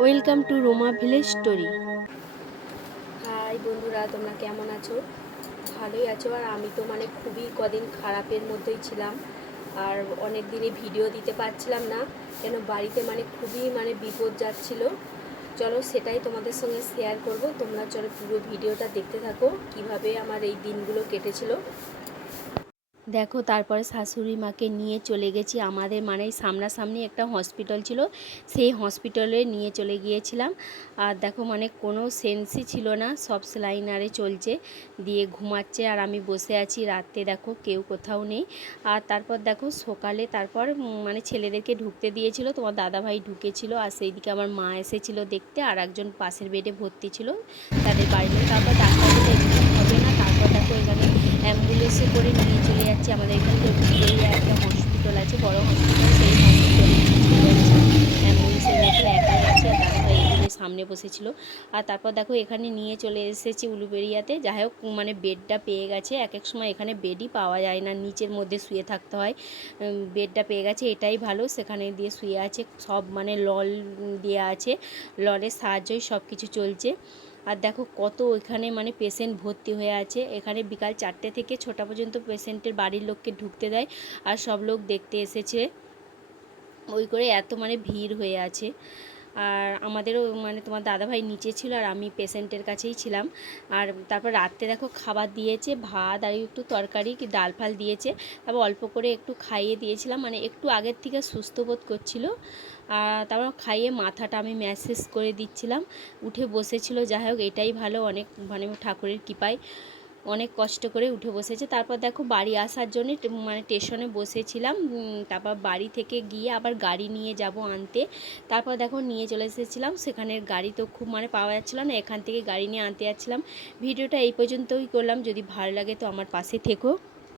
Welcome to Roma village story. Hi বন্ধুরা, তোমরা কেমন আছো? ভালোই আছো, আর আমি তো মানে খুবই কদিন খারাপের মধ্যেই ছিলাম, আর অনেক দিনে ভিডিও দিতে পারছিলাম না, কেন বাড়িতে মানে খুবই মানে বিপদ যাচ্ছিল। চলো সেটাই তোমাদের সঙ্গে শেয়ার করব। তোমরা চলো পুরো ভিডিওটা দেখতে থাকো, কীভাবে আমার এই দিনগুলো কেটেছিল। দেখো, তারপরে শাশুড়ি মাকে নিয়ে চলে গেছি আমাদের মানে সামনাসামনি একটা হসপিটাল ছিল। সেই হসপিটালে নিয়ে চলে গিয়েছিলাম। আর দেখো মানে কোনো সেন্সই ছিল না, সব স্যালাইনারে চলছে, দিয়ে ঘুমাচ্ছে আর আমি বসে আছি রাতে দেখো, কেউ কোথাও নেই। আর তারপর দেখো সকালে তারপর মানে ছেলেদেরকে ঢুকতে দিয়েছিল, তোমার দাদাভাই ঢুকেছিল আর সেই দিকে আমার মা এসেছিল দেখতে আর একজন পাশের বেডে ভর্তি ছিল তাদের বাড়িতে। তারপর ডাক্তার হবে না দেখো এখানে অ্যাম্বুলেন্সে করে নিয়ে চলে যাচ্ছে। আমাদের এখানে এই একটা হসপিটাল আছে, বড় হসপিটাল সেই এদিকে সামনে বসেছিল। আর তারপর দেখো এখানে নিয়ে চলে এসেছি উলুবেরিয়াতে। যাই হোক মানে বেডটা পেয়ে গেছে। এক এক সময় এখানে বেডই পাওয়া যায় না। নিচের মধ্যে শুয়ে থাকতে হয়। বেডটা পেয়ে গেছে। এটাই ভালো। সেখানে দিয়ে শুয়ে আছে। সব মানে লল দেওয়া আছে। ললের সাহায্যই সব কিছু চলছে। আর দেখো কত ওইখানে মানে পেশেন্ট ভর্তি হয়ে আছে। এখানে বিকাল চারটে থেকে ছটা পর্যন্ত পেশেন্টের বাড়ির লোককে ঢুকতে দেয় আর সব লোক দেখতে এসেছে। ওই করে এত মানে ভিড় হয়ে আছে। আর আমাদেরও মানে তোমার দাদাভাই নিচে ছিল আর আমি পেশেন্টের কাছেই ছিলাম। আর তারপর রাত্রে দেখো খাবার দিয়েছে, ভাত আর একটু তরকারি, কি ডাল ফাল দিয়েছে। তারপর অল্প করে একটু খাইয়ে দিয়েছিলাম মানে একটু আগের থেকে সুস্থ বোধ করছিল। আর তারপর খাইয়ে মাথাটা আমি ম্যাসেজ করে দিচ্ছিলাম। উঠে বসেছিল, যাই হোক এটাই ভালো, অনেক মানে ঠাকুরের কৃপায়। অনেক কষ্ট করে উঠে বসেছে। তারপর দেখো বাড়ি আসার জন্য মানে স্টেশনে বসেছিলাম। তারপর বাড়ি থেকে গিয়ে আবার গাড়ি নিয়ে যাব আনতে। তারপর দেখো নিয়ে চলে এসেছিলাম। সেখানের গাড়ি তো খুব মানে পাওয়া যাচ্ছিল না। এখান থেকে গাড়ি নিয়ে আনতে যাচ্ছিলাম। ভিডিওটা এই পর্যন্তই করলাম। যদি ভালো লাগে তো আমার পাশে থেকো।